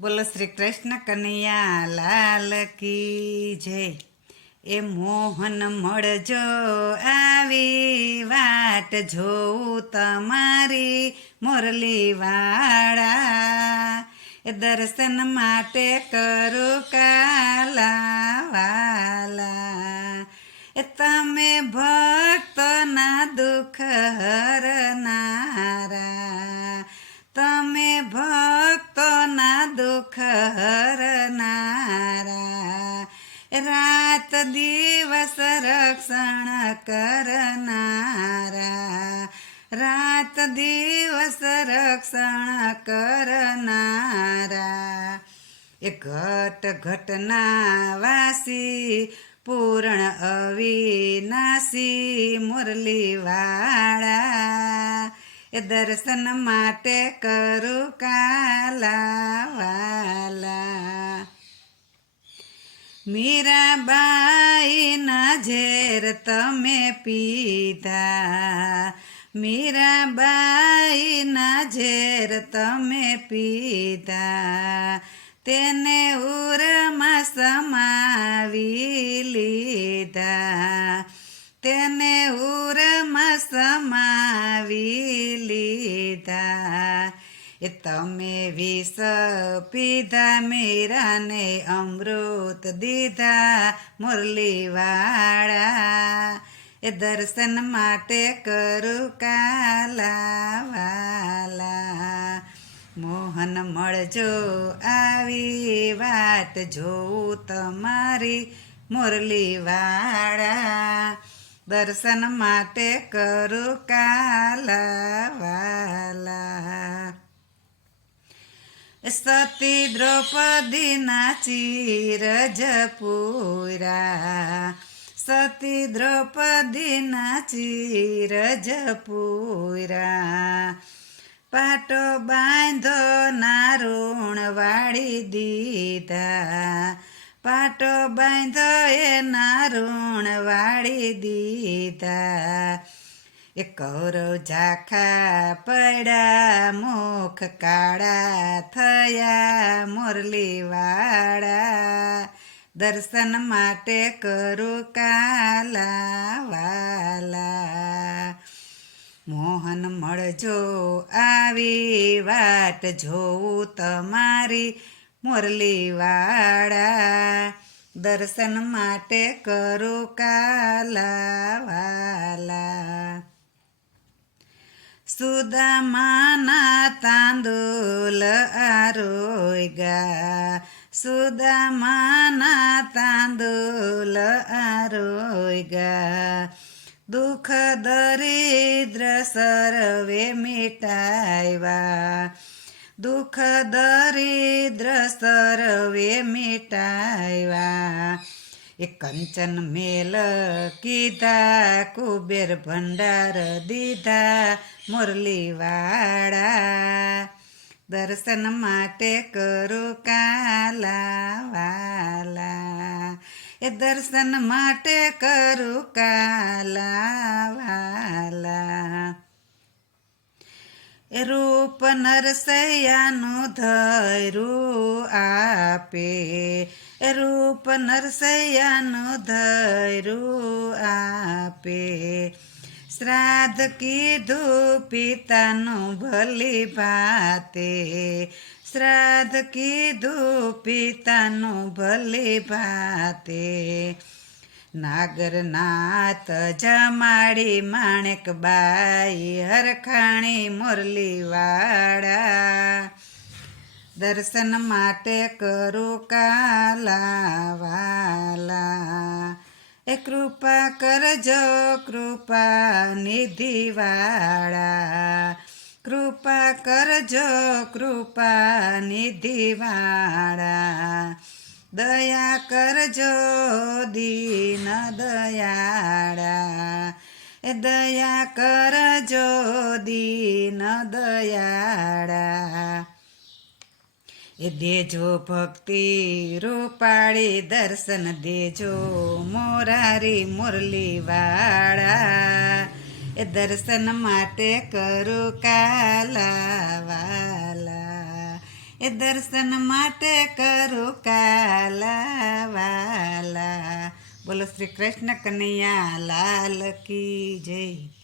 બોલો શ્રી કૃષ્ણ કનૈયા લાલ કી જય. એ મોહન મળજો આવી વાટ જોઉં તમારી મુરલી વાળા. એ દર્શન માટે કરું કાલા વાલા. એ તમે ભક્તના દુઃખ હરનારા, તમે ભક્તોના દુઃખ હરનારા. રાત દિવસ રક્ષણ કરનારા, રાત દિવસ રક્ષણ કરનારા. એ ઘટ ઘટના વાસી પૂર્ણ અવિનાશી મુરલી વાળા. એ દર્શન માટે કરું કાલા વાલા. મીરાબાઈના ઝેર તમે પીધા, મીરાબાઈના ઝેર તમે પીધા. તેને ઉરમાં સમાવી લીધા, તેને ઉરમાં સમાવી લીધા. એ તમે વિષ પીધા, મીરાને અમૃત દીધા મુરલી વાળા. એ દર્શન માટે કરું કાલા વાલા. મોહન મળજો આવી વાટ જોઉં તમારી મુરલી વાળા. દર્શન માટે કરું કાલા વાલા. સતી દ્રૌપદીના ચીરજ પૂરા, સતી દ્રૌપદીના ચીરજ પૂરા. પાટો બાંધો ના ઋણ વાળી દીધા, પાટો બાંધો એના ઋણ વાળી દીધા. એ કૌરવ ઝાખા પડ્યા, મુખ કાળા થયા મુરલી વાળા. દર્શન માટે કરું કાલા વાલા. મોહન મળજો આવી વાટ જોઉં તમારી મુરલી વાળા. દર્શન માટે કરું કાલા વાલા. સુદામાના તાંદુલ આરોગ્યા, સુદામાના તાંદુલ આરોગ્યા. દુઃખ દરિદ્ર સર્વે મિટાવ્યા, દુઃખ દરિદ્ર સર્વે મિટાવ્યા. એ કંચન મેલ કીધા, કુબેર ભંડાર દીધા મુરલી વાળા. દર્શન માટે કરું કાલા વાલા. એ દર્શન માટે કરું કાલા વાલા. એ રૂપ નરસૈયાનું ધૈર્યું આપે, એ રૂપ નરસૈયાનું ધૈર્યું આપે. શ્રાદ્ધ કીધું પિતાનું ભલી ભાતે, શ્રાદ્ધ કીધું પિતાનું ભલી ભાતે. નાગરનાથ જમાડી માણેકબાઈ હરખાણી મુરલી વાળા. દર્શન માટે કરું કાલા વાલા. એ કૃપા કરજો કૃપા નિધિ વાળા, કૃપા કરજો કૃપા નિધિ વાળા. દયા કરજો દીન દયાળા, એ દયા કરજો દીન દયાળા. એ દેજો ભક્તિ રૂપાળી, દર્શન દેજો મોરારી મુરલી વાળા. એ દર્શન માટે કરું કાલા વાલા. એ દર્શન માટે કરું કાલા વાલા. બોલો શ્રી કૃષ્ણ કનૈયા લાલ કી જય.